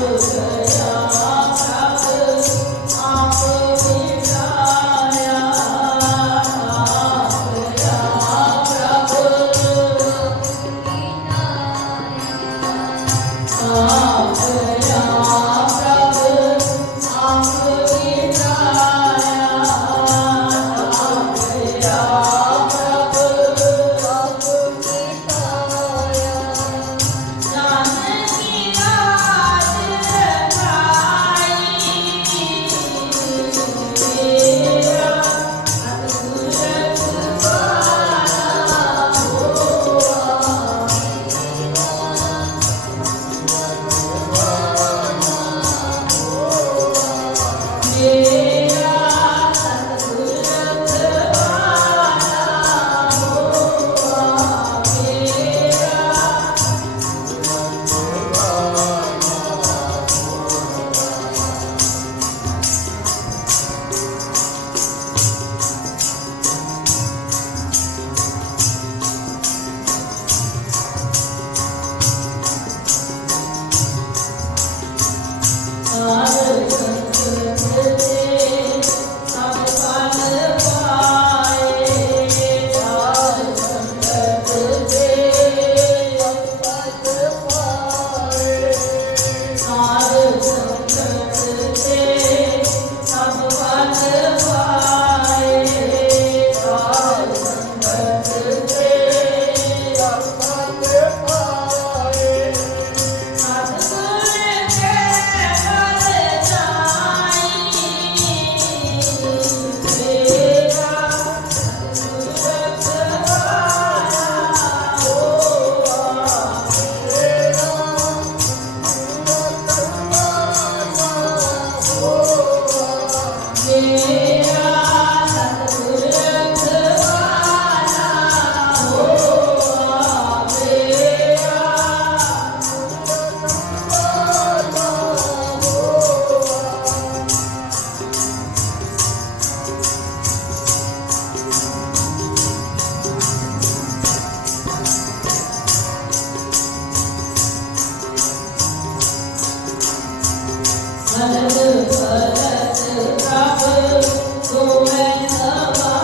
Hallelujah. Bharat प्रभु तुम्हें सब